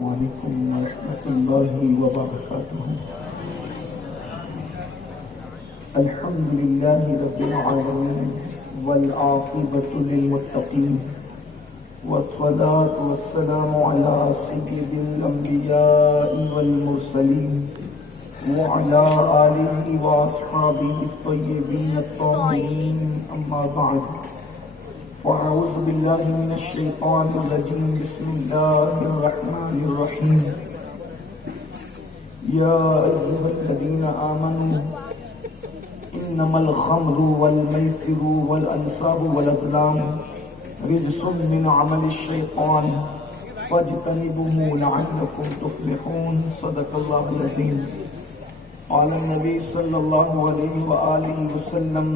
عليكم ورحمة الله وبركاته. الحمد لله رب العالمين والعاقبة للمتقين والصلاة والسلام على سيد الأنبياء والمرسلين وعلى آله وأصحابه الطيبين الطاهرين، أما بعد، وأعوذ بالله من الشيطان الرجيم. بسم الله الرحمن الرحيم. يا أيها الذين آمنوا إنما الخمر والميسر والأنصاب والأزلام رجس من عمل الشيطان فاجتنبوه لعلكم تفلحون. صدق الله العظيم. قال النبي صلى الله عليه وآله وسلم: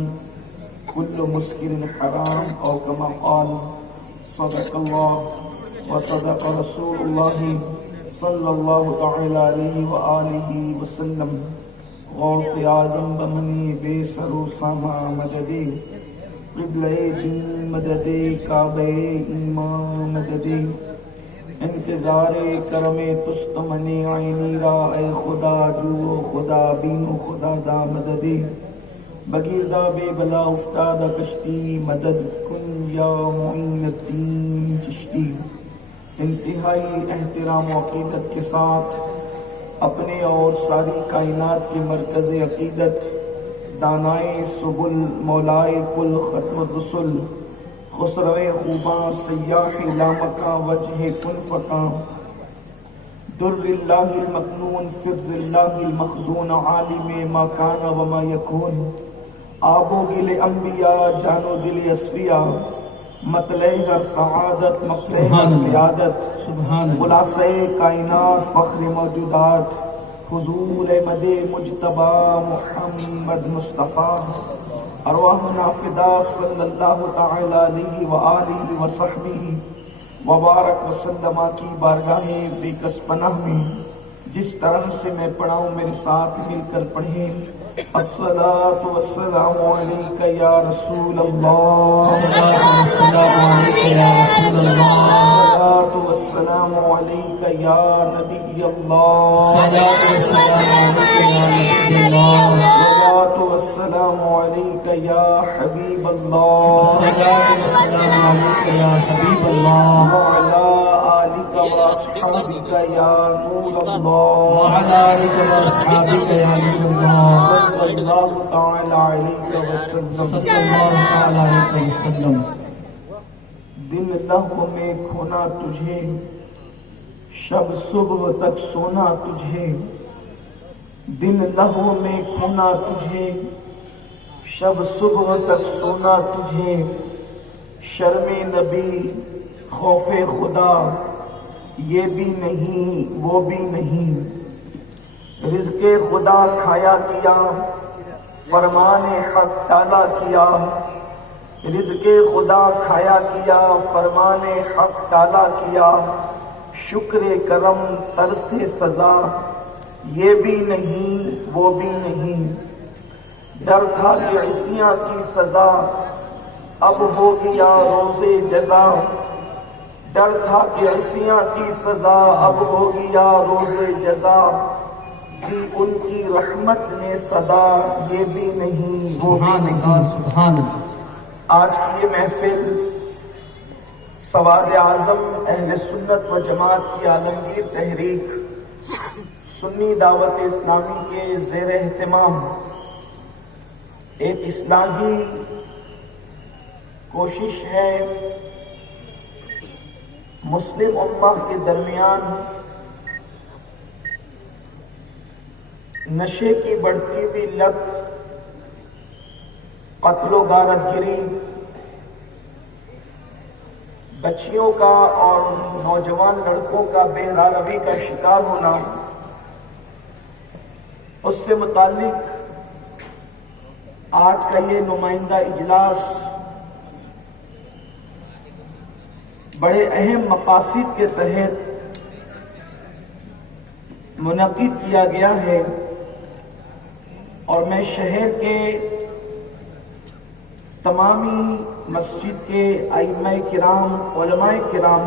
كل مسكر حرام، أو كما قال. صدق الله وصدق رسول الله صلى الله تعالى عليه وآله وسلم. غوث اعظم بمنی بے سرو ساما مددی، قبلہ دین مددی، کعبہ ایمان مددی، انتظار کرم تست منی عینی را اے خدا جو خدا بینو خدا دا مددی. بگیردہ بے بلا افتادہ کشتی مدد کن یا معین الدین چشتی. انتہائی احترام و عقیدت کے ساتھ اپنے اور ساری کائنات کے مرکز عقیدت، دانائے سبل، مولائے کل، ختم الرسل، خسرو خوباں، سیاح لامکاں، وجہ کن فکاں، در اللہ المکنون، سر اللہ المخزون، عالم ما کان و ما یکون، آب و گل انبیاء، جان و دل اصفیاء، مطلع ہر سعادت، مقلع ہر سیادت، خلاصہ کائنات، فخر موجودات، حضور مد مجتبی محمد مصطفیٰ، ارواحنا فدا صلی اللہ تعالی علیہ وآلہ وصحبہ وبارک وسلم کی بارگاہ بے کس پناہ میں جس طرح سے میں پڑھاؤں میرے ساتھ مل کر پڑھیں. الصلاۃ والسلام علیک یا رسول اللہ، الصلاۃ والسلام علیک یا نبی اللہ، الصلاۃ والسلام علیک یا حبیب اللہ، وعلی آلک واصحابک یا نور اللہ، صلی اللہ تعالی علیہ وسلم. دن لہو میں کھونا تجھے، شب صبح تک سونا تجھے. دن لہو میں کھونا تجھے، شب صبح تک سونا تجھے. شرم نبی، خوف خدا، یہ بھی نہیں وہ بھی نہیں. رزق خدا کھایا کیا، فرمان حق ٹالا کیا. رزق خدا کھایا کیا، فرمان حق ٹالا کیا. شکر کرم ترس سزا، یہ بھی نہیں وہ بھی نہیں. ڈر تھا کہ عصیاں کی سزا، اب ہو گیا روز جزا. ڈر تھا کہ عصیاں کی سزا، اب ہو گیا روز جزا. دی ان کی رحمت نے صدا، یہ بھی نہیں وہ بھی نہیں. آج کی یہ محفل سواد اعظم اہل سنت و جماعت کی عالمگیر تحریک سنی دعوت اسلامی کے زیر اہتمام ایک اصلاحی کوشش ہے. مسلم امہ کے درمیان نشے کی بڑھتی ہوئی لت، قتل و غارت گری، بچیوں کا اور نوجوان لڑکوں کا بے روی کا شکار ہونا، اس سے متعلق آج کا یہ نمائندہ اجلاس بڑے اہم مقاصد کے تحت منعقد کیا گیا ہے. اور میں شہر کے تمامی مسجد کے ائمہ کرام، علماء کرام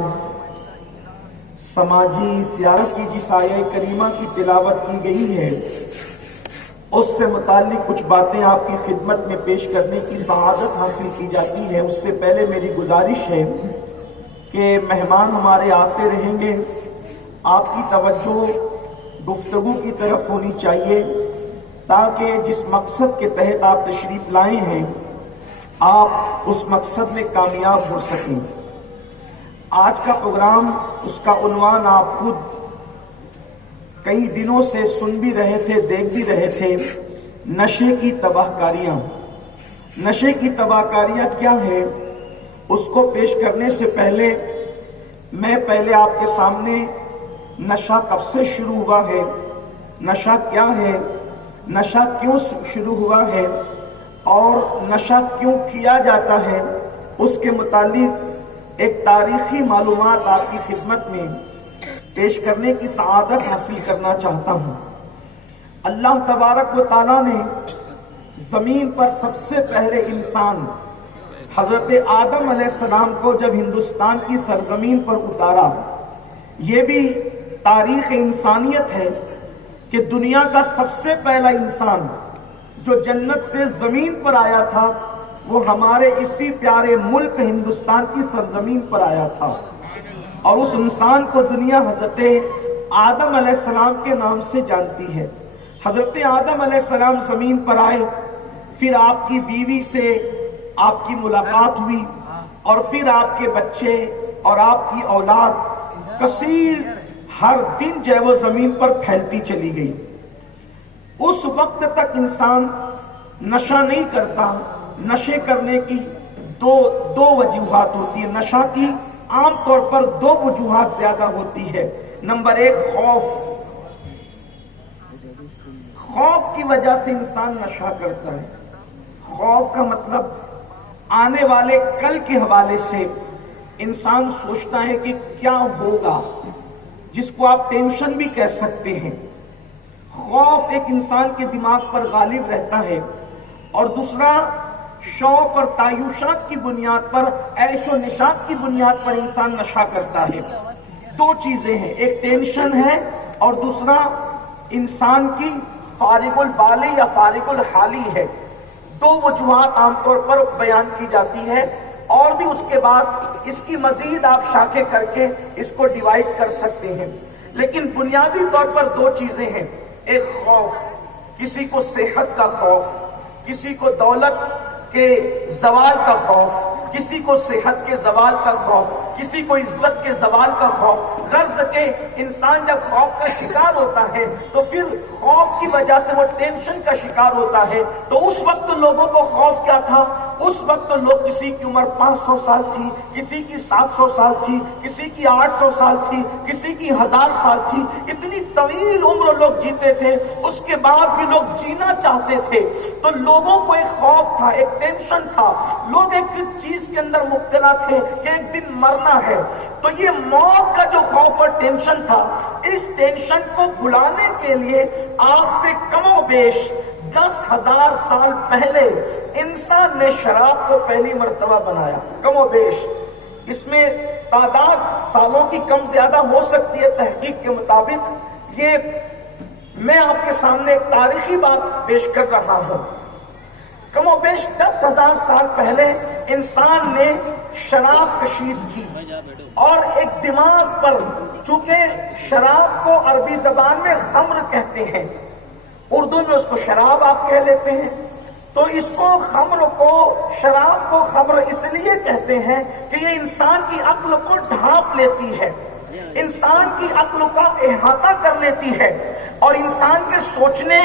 سماجی سیارت کی جس آیہ کریمہ کی تلاوت کی گئی ہے اس سے متعلق کچھ باتیں آپ کی خدمت میں پیش کرنے کی سعادت حاصل کی جاتی ہے۔ اس سے پہلے میری گزارش ہے کہ مہمان ہمارے آتے رہیں گے، آپ کی توجہ گفتگو کی طرف ہونی چاہیے تاکہ جس مقصد کے تحت آپ تشریف لائے ہیں آپ اس مقصد میں کامیاب ہو سکیں۔ آج کا پروگرام، اس کا عنوان آپ خود کئی دنوں سے سن بھی رہے تھے، دیکھ بھی رہے تھے، نشے کی تباہ کاریاں۔ نشے کی تباہ کاریاں کیا ہے، اس کو پیش کرنے سے پہلے میں آپ کے سامنے نشہ کب سے شروع ہوا ہے، نشہ کیا ہے، نشہ کیوں شروع ہوا ہے اور نشہ کیوں کیا جاتا ہے، اس کے متعلق ایک تاریخی معلومات آپ کی خدمت میں پیش کرنے کی سعادت حاصل کرنا چاہتا ہوں۔ اللہ تبارک و تعالیٰ نے زمین پر سب سے پہلے انسان حضرت آدم علیہ السلام کو جب ہندوستان کی سرزمین پر اتارا، یہ بھی تاریخ انسانیت ہے کہ دنیا کا سب سے پہلا انسان جو جنت سے زمین پر آیا تھا وہ ہمارے اسی پیارے ملک ہندوستان کی سرزمین پر آیا تھا، اور اس انسان کو دنیا حضرت آدم علیہ السلام کے نام سے جانتی ہے۔ حضرت آدم علیہ السلام زمین پر آئے، پھر آپ کی بیوی سے آپ کی ملاقات ہوئی، اور پھر آپ کے بچے اور آپ کی اولاد کثیر ہر دن جو ہے وہ زمین پر پھیلتی چلی گئی۔ اس وقت تک انسان نشہ نہیں کرتا۔ نشے کرنے کی دو وجوہات ہوتی ہے۔ نشہ کی عام طور پر دو وجوہات زیادہ ہوتی ہے۔ نمبر ایک، خوف کی وجہ سے انسان نشہ کرتا ہے۔ خوف کا مطلب آنے والے کل کے حوالے سے انسان سوچتا ہے کہ کیا ہوگا، جس کو آپ ٹینشن بھی کہہ سکتے ہیں۔ خوف ایک انسان کے دماغ پر غالب رہتا ہے، اور دوسرا شوق اور تعیشات کی بنیاد پر، عیش و نشاط کی بنیاد پر انسان نشہ کرتا ہے۔ دو چیزیں ہیں، ایک ٹینشن ہے اور دوسرا انسان کی فارغ البالی یا فارغ الحالی ہے۔ دو وجوہات عام طور پر بیان کی جاتی ہے، اور بھی اس کے بعد اس کی مزید آپ شاخیں کر کے اس کو ڈیوائیڈ کر سکتے ہیں، لیکن بنیادی طور پر دو چیزیں ہیں۔ ایک خوف، کسی کو صحت کا خوف، کسی کو دولت کے زوال کا خوف، کسی کو صحت کے زوال کا خوف، کسی کو عزت کے زوال کا خوف۔ غرض کہ انسان جب خوف کا شکار ہوتا ہے تو پھر خوف کی وجہ سے وہ ٹینشن کا شکار ہوتا ہے۔ تو اس وقت لوگوں کو خوف کیا تھا؟ اس وقت لوگ، کسی کی عمر 500 سال تھی، کسی کی 700 سال تھی، کسی کی 800 سال تھی، کسی کی 1000 سال تھی، اتنی طویل عمر لوگ جیتے تھے، اس کے بعد بھی لوگ جینا چاہتے تھے۔ تو لوگوں کو ایک خوف تھا، ایک ٹینشن تھا، لوگ ایک چیز کے اندر مبتلا تھے کہ ایک دن مرنا ہے۔ تو یہ موت کا جو خوف اور ٹینشن تھا، اس ٹینشن کو بھلانے کے لیے آج سے کم و بیش 10,000 سال پہلے انسان نے شراب کو پہلی مرتبہ بنایا۔ کم و بیش اس میں تعداد سالوں کی کم زیادہ ہو سکتی ہے تحقیق کے مطابق۔ یہ میں آپ کے سامنے ایک تاریخی بات پیش کر رہا ہوں۔ کم و بیش 10,000 سال پہلے انسان نے شراب کشید کی، اور ایک دماغ پر، چونکہ شراب کو عربی زبان میں خمر کہتے ہیں، اردو میں اس کو شراب آپ کہہ لیتے ہیں، تو اس کو خمر کو، شراب کو خمر اس لیے کہتے ہیں کہ یہ انسان کی عقل کو ڈھانپ لیتی ہے، انسان کی عقل کا احاطہ کر لیتی ہے، اور انسان کے سوچنے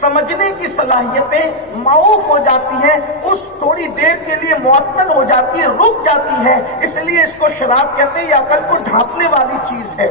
سمجھنے کی صلاحیتیں معوف ہو جاتی ہیں، اس تھوڑی دیر کے لیے معطل ہو جاتی ہے، رک جاتی ہے، اس لیے اس کو شراب کہتے ہیں، یہ عقل کو ڈھانپنے والی چیز ہے۔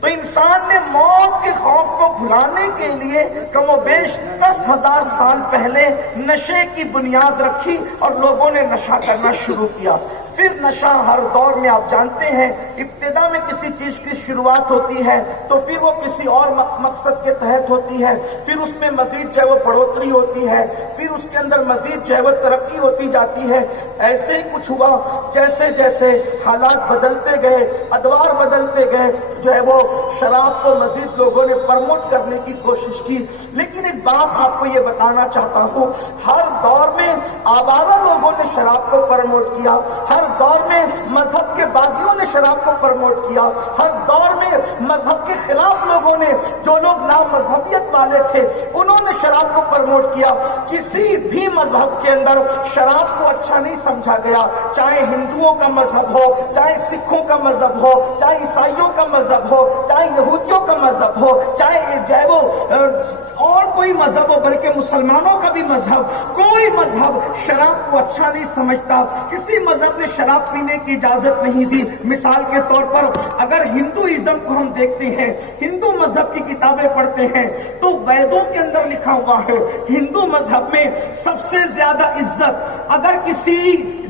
تو انسان نے موت کے خوف کو بھلانے کے لیے کم و بیش 10,000 سال پہلے نشے کی بنیاد رکھی، اور لوگوں نے نشہ کرنا شروع کیا۔ پھر نشہ ہر دور میں آپ جانتے ہیں ابتدا میں کسی چیز کی شروعات ہوتی ہے تو پھر وہ کسی اور مقصد کے تحت ہوتی ہے، پھر اس میں مزید جو ہے وہ بڑھوتری ہوتی ہے، پھر اس کے اندر مزید جو ہے وہ ترقی ہوتی جاتی ہے۔ ایسے ہی کچھ ہوا، جیسے جیسے حالات بدلتے گئے، ادوار بدلتے گئے، جو ہے وہ شراب کو مزید لوگوں نے پرموٹ کرنے کی کوشش کی۔ لیکن ایک بات آپ کو یہ بتانا چاہتا ہوں، ہر دور میں آوارہ لوگوں نے شراب کو پرموٹ کیا، ہر دور میں مذہب کے باغیوں نے شراب کو پرموٹ کیا، ہر دور میں مذہب کے خلاف لوگوں نے، جو لوگ لا مذہبیت والے تھے، انہوں نے شراب کو پرموٹ کیا۔ کسی بھی مذہب کے اندر شراب کو اچھا نہیں سمجھا گیا، چاہے ہندوؤں کا مذہب ہو، چاہے سکھوں کا مذہب ہو، چاہے عیسائیوں کا مذہب ہو، چاہے یہودیوں کا مذہب ہو، چاہے جو وہ اور کوئی مذہب ہو، بلکہ مسلمانوں کا بھی مذہب، کوئی مذہب شراب کو اچھا نہیں سمجھتا، کسی مذہب نے شراب پینے کی اجازت نہیں دی۔ مثال کے طور پر اگر ہندوازم کو ہم دیکھتے ہیں، ہندو مذہب کی کتابیں پڑھتے ہیں تو ویدوں کے اندر لکھا ہوا ہے ہندو مذہب میں سب سے زیادہ عزت اگر کسی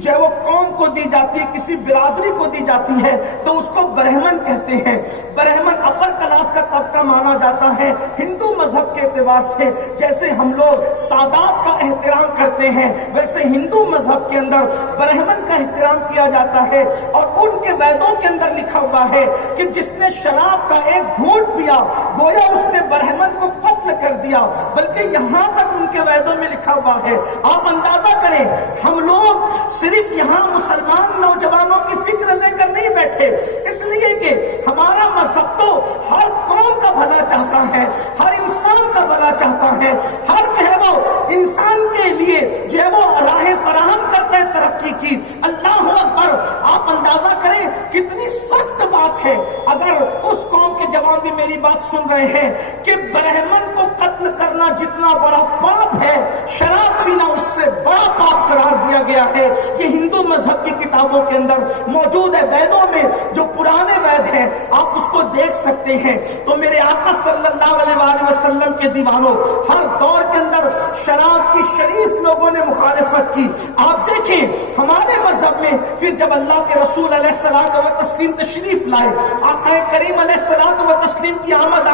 جو وہ قوم کو دی جاتی ہے، کسی برادری کو دی جاتی ہے تو اس کو برہمن کہتے ہیں۔ برہمن اپر کلاس کا طبقہ مانا جاتا ہے ہندو مذہب کے اعتبار سے۔ جیسے ہم لوگ سادات کا احترام کرتے ہیں، ویسے ہندو مذہب کے اندر برہمن کا احترام کیا جاتا ہے، اور ان کے ویدوں کے اندر لکھا ہوا ہے کہ جس نے شراب کا ایک گھونٹ پیا گویا اس نے برہمن کو قتل کر دیا، بلکہ یہاں تک ان کے ویدوں میں لکھا ہوا ہے۔ آپ اندازہ کریں، ہم لوگ صرف یہاں مسلمان نوجوانوں کی فکر لے کر نہیں بیٹھے، اس لیے کہ ہمارا مذہب تو ہر قوم کا بھلا چاہتا ہے، ہر انسان کا بھلا چاہتا ہے، ہر جو ہے وہ انسان کے لیے جو ہے وہ راہ فراہم کرتا ہے ترقی کی۔ اللہ اکبر! آپ اندازہ کریں کتنی سخت بات ہے اگر اس قوم کے جوان بھی میری بات سن رہے ہیں کہ برہمن کو قتل کرنا جتنا بڑا پاپ ہے، شراب پینا اس سے بڑا پاپ قرار دیا گیا ہے۔ یہ ہندو مذہب کی کتابوں کے اندر موجود ہے، ویدوں میں جو پرانے وید ہیں آپ اس کو دیکھ سکتے ہیں۔ تو میرے آقا صلی اللہ علیہ وآلہ وسلم کے دیوانوں، ہر دور کے اندر شراب کی شریف لوگوں نے مخالفت کی۔ آپ دیکھیں ہمارے مذہب میں پھر جب اللہ کے رسول علیہ الصلوۃ والتسلیم تشریف لائے، آقا کریم علیہ الصلوۃ والتسلیم کی آمد